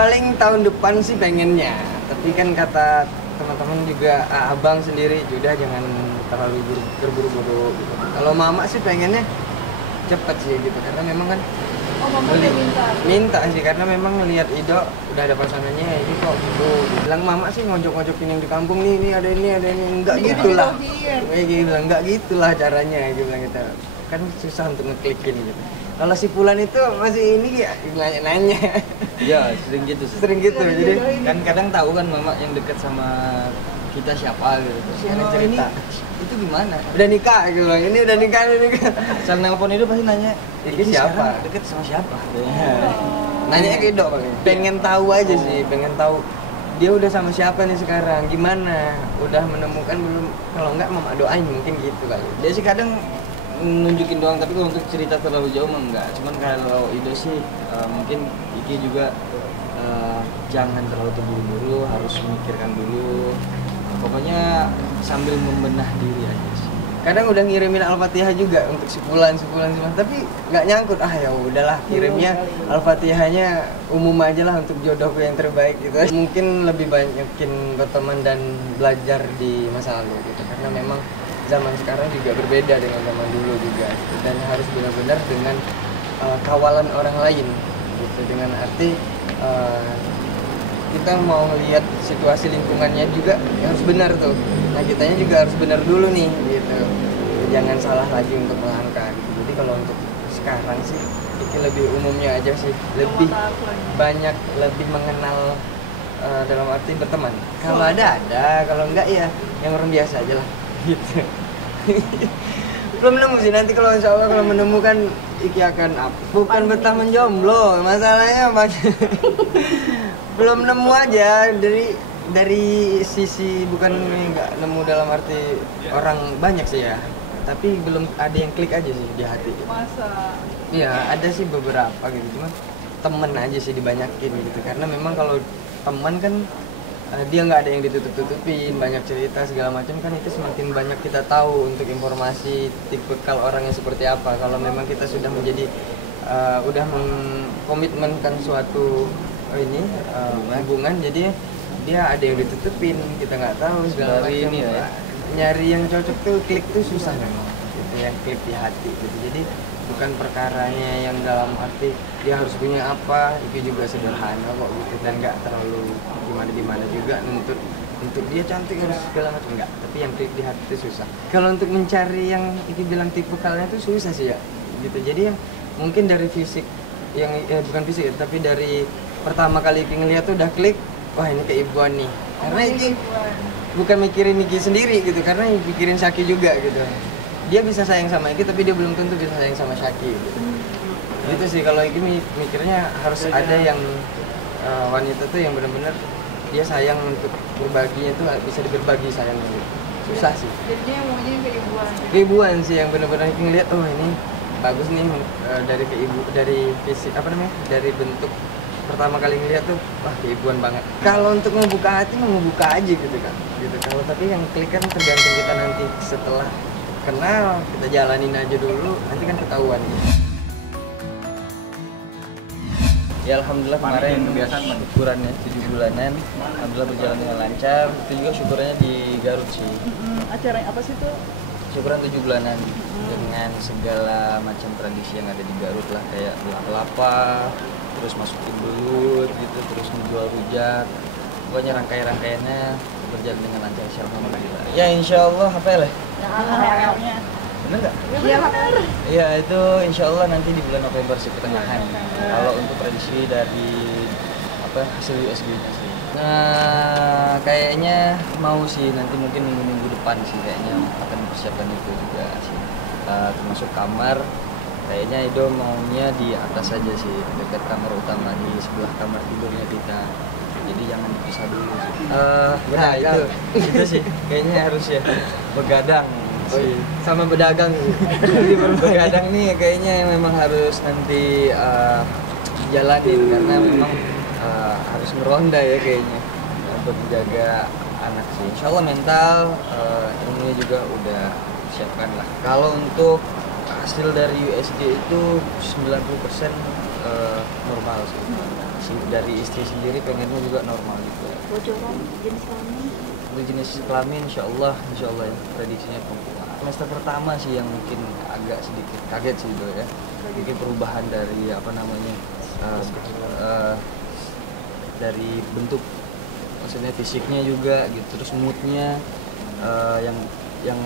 Paling tahun depan sih pengennya, tapi kan kata teman-teman juga abang sendiri udah jangan terlalu terburu-buru gitu. Kalau mama sih pengennya cepet sih gitu, karena memang kan Mama udah minta sih, karena memang ngelihat Ido udah ada pasangannya, ini kok gitu. Bilang mama sih ngojok-ngojokin yang di kampung nih, ini ada ini, enggak gitulah. Dia bilang enggak gitulah caranya, dia bilang gitu. Kan susah untuk ngeklikin gitu. Kalau si Pulan itu masih ini ya nanya-nanya. Ya sering gitu sih. Sering gitu, jadi Kan kadang tahu kan mama yang dekat sama kita siapa gitu. Terus Ada "Oh, cerita. ini itu gimana? udah nikah gitu bilang, ini udah nikah. Asal nelpon itu pasti nanya, Ini siapa?" sekarang deket sama siapa? Nanya ke Ido paling. Pengen tahu aja sih, pengen tahu dia udah sama siapa nih sekarang, gimana, udah menemukan belum? Kalau enggak mama doain mungkin gitu kali. Dia sih kadang nunjukin doang, tapi kalau untuk cerita terlalu jauh mah enggak. Cuman kalau Ido sih mungkin Iki juga jangan terlalu terburu-buru, harus memikirkan dulu. Pokoknya sambil membenah diri aja sih. Kadang udah ngirimin Al-Fatihah juga untuk sebulan, tapi nggak nyangkut. Ya udahlah, kirimnya Al-Fatihahnya umum aja lah untuk jodohku yang terbaik gitu. Mungkin lebih banyakin berteman dan belajar di masa lalu gitu, karena memang zaman sekarang juga berbeda dengan zaman dulu juga gitu. Dan harus benar-benar dengan kawalan orang lain gitu, dengan arti kita mau ngelihat situasi lingkungannya juga harus benar tuh. Nah kitanya juga harus benar dulu nih gitu, jangan salah lagi untuk melangkah gitu. Jadi kalau untuk sekarang sih Iki lebih umumnya aja sih, lebih banyak, lebih mengenal dalam arti berteman. Kalau ada, kalau enggak ya yang orang biasa aja lah gitu. Belum nemu sih, nanti kalau insya Allah kalau menemukan Iki akan bukan betah menjomblo, masalahnya banyak. Belum nemu aja, dari sisi bukan nggak nemu dalam arti orang banyak sih ya, tapi belum ada yang klik aja sih di hati. Masa? Iya ada sih beberapa gitu, cuma temen aja sih dibanyakin gitu, karena memang kalau teman kan dia nggak ada yang ditutup-tutupin, banyak cerita segala macam kan, itu semakin banyak kita tahu untuk informasi tipikal orangnya seperti apa. Kalau memang kita sudah menjadi udah mengkomitmenkan suatu hubungan, jadi dia ada yang ditutupin, kita nggak tahu segala macam. Ini ya. Nyari yang cocok tuh, klik tuh susah memang gitu, yang klik di hati gitu. Jadi bukan perkaranya yang dalam arti dia harus punya apa, itu juga sederhana kok gitu, dan nggak terlalu gimana juga untuk dia cantik harus segala macam, enggak. Tapi yang klik di hati itu susah. Kalau untuk mencari yang Iki bilang tipikalnya itu susah sih ya gitu. Jadi yang mungkin dari fisik yang bukan fisik tapi dari pertama kali Iki ngeliat tuh udah klik, wah ini keibuan nih. Karena Iki bukan mikirin Iki sendiri gitu, karena mikirin Syaki juga gitu. Dia bisa sayang sama Iki tapi dia belum tentu bisa sayang sama Syaki gitu. Gitu sih kalau Iki mikirnya harus ada yang wanita tuh yang benar-benar dia sayang untuk berbaginya tuh bisa berbagi sayangnya gitu. Susah sih. Jadinya maunya keibuan. Keibuan sih yang benar-benar Iki ngeliat, oh ini bagus nih dari fisik dari bentuk pertama kali ngeliat tuh, wah keibuan banget. Kalau untuk membuka hati mau buka aja gitu kan gitu. Kalau tapi yang klik kan tergantung kita nanti setelah kenal, kita jalanin aja dulu, nanti kan ketahuan gitu. Ya alhamdulillah kemarin syukurannya 7 bulanan, alhamdulillah berjalan dengan lancar. Itu juga syukurannya di Garut sih. Acara apa sih tuh? Syukuran 7 bulanan dengan segala macam tradisi yang ada di Garut lah, kayak belah kelapa, terus masukin belut gitu, terus menjual rujak. Pokoknya rangkaian-rangkaiannya berjalan dengan lancar, alhamdulillah. Ya insya Allah apa ya? Acaranya. Bener nggak? Iya benar. Iya itu insya Allah nanti di bulan November sih pertengahan. Kalau untuk prediksi dari hasil USG-nya sih. Nah kayaknya mau sih nanti mungkin minggu depan sih kayaknya akan mempersiapkan itu juga sih. Termasuk kamar. Kayaknya Ido maunya di atas aja sih, dekat kamar utama, di sebelah kamar tidurnya kita. Jadi jangan dipisah dulu sih. Nah itu sih kayaknya harus ya begadang sih. Sama berdagang. Begadang nih kayaknya memang harus nanti jalanin, karena memang harus meronda ya kayaknya untuk menjaga anak sih. Insya Allah mental ilmunya juga udah siapkan lah. Kalau untuk hasil dari USG itu 90% normal sih. Dari istri sendiri pengennya juga normal gitu. Bocoran jenis kelamin. Untuk jenis kelamin insya Allah ya prediksinya perempuan. Semester pertama sih yang mungkin agak sedikit kaget sih itu ya. Mungkin perubahan dari apa namanya dari bentuk, maksudnya fisiknya juga gitu, terus moodnya yang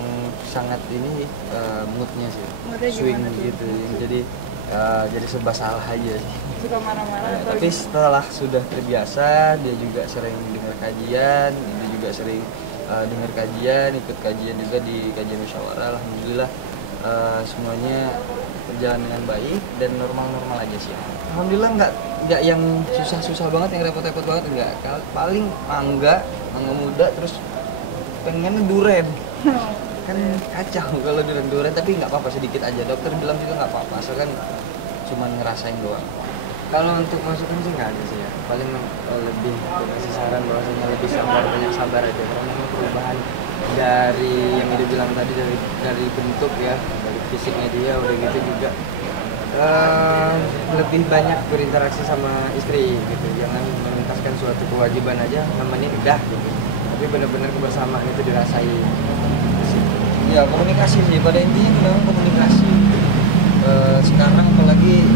sangat ini moodnya sih Moodnya swing gimana tuh? gitu, jadi serba salah aja sih. Suka marah-marah atau Tapi setelah sudah terbiasa, dia juga sering dengar kajian, dia juga sering dengar kajian, ikut kajian juga di kajian musyawarah. Alhamdulillah semuanya berjalan dengan baik dan normal-normal aja sih. Alhamdulillah nggak yang susah-susah banget, yang repot-repot banget enggak. Paling mangga muda, terus pengen duren. Kan kacau kalau duren, tapi nggak apa-apa, sedikit aja. Dokter bilang juga nggak apa-apa, asalkan cuma ngerasain doang. Kalau untuk masukan sih nggak ada sih ya, paling lebih kasih saran bahwasanya lebih sabar, banyak sabar aja, karena memang perubahan dari yang dia bilang tadi, dari bentuk ya, dari fisiknya dia udah gitu juga lebih banyak berinteraksi sama istri gitu, jangan menuntaskan suatu kewajiban aja nemenin udah gitu, tapi benar-benar kebersamaan itu dirasain. Ya komunikasi sih, pada intinya memang komunikasi. Sekarang apalagi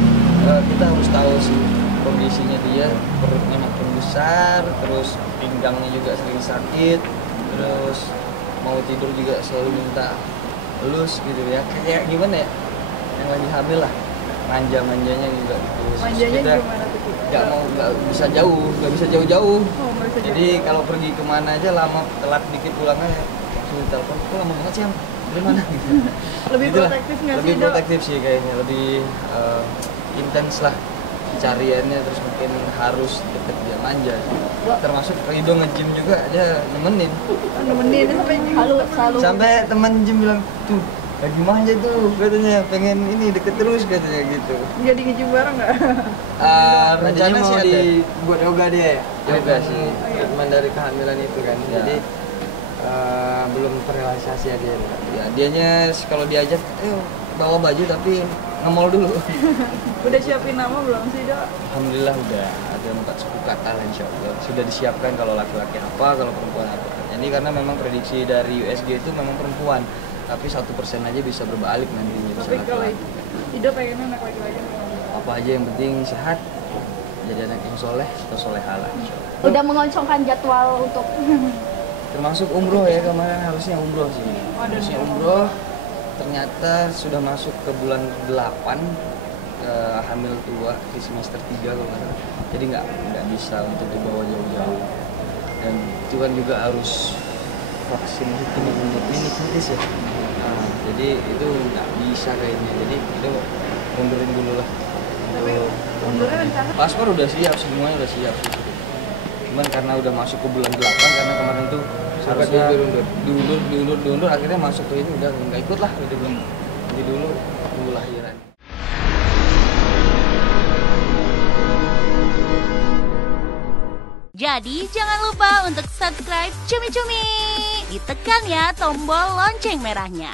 kita harus tahu sih kondisinya dia, perutnya makin besar, terus pinggangnya juga sering sakit, terus mau tidur juga selalu minta elus gitu ya, kayak gimana ya, yang lagi hamil lah, manjanya juga gitu. manjanya Kita gimana tuh? Ki? nggak bisa jauh. Oh, nggak bisa Jadi kalau pergi kemana aja lama, telat dikit pulangnya langsung telepon, kok lama banget sih, dari mana gitu. Lebih Itulah, protektif nggak sih, lebih Dok? protektif sih kayaknya, lebih intens lah pencariannya, terus mungkin harus deket dia, manja. Termasuk Rido nge-gym juga aja nemenin. Oh, nemenin sampai Selalu Sampai temen gym bilang, tuh lagi manja tuh katanya, pengen ini deket terus katanya gitu. jadi nge-gym bareng nggak? Rencana Rencananya sih mau ada. dibuat yoga dia ya? Yoga sih. Treatment dari kehamilan itu kan, Ya. jadi belum terrealisasi ya dia. Ya dianya kalau diajak, ayo bawa baju tapi nge-mall dulu. Udah siapin nama belum sih, Dok? Alhamdulillah udah ada 4 suku kata lah, insya Allah sudah disiapkan, kalau laki-laki apa, kalau perempuan apa. Ini karena memang prediksi dari USG itu memang perempuan, tapi 1% aja bisa berbalik nantinya, bisa Tapi kalau laki-laki. Ido pengennya anak laki-laki apa? Apa aja yang penting sehat, jadi anak yang soleh atau solehah lah, insya Allah. udah mengoncongkan jadwal untuk Termasuk umroh ya, kemarin harusnya umroh sih. Ada Harusnya nih. umroh, ternyata sudah masuk ke bulan 8, hamil tua di semester 3 kalau nggak salah. Jadi nggak bisa untuk dibawa jauh-jauh. Dan itu kan juga harus vaksin meningitis ya. Nah, jadi itu nggak bisa kayaknya. Jadi itu mundurin dulu lah. Tapi umurnya rencana Paspor udah siap, semuanya udah siap sih. Cuman karena udah masuk ke bulan 8, karena kemarin tuh Sempat harusnya diundur. akhirnya masuk ke ini udah nggak ikut lah, udah belum. Jadi dulu tunggu lahiran. Jadi jangan lupa untuk subscribe Cumi Cumi. Ditekan ya tombol lonceng merahnya.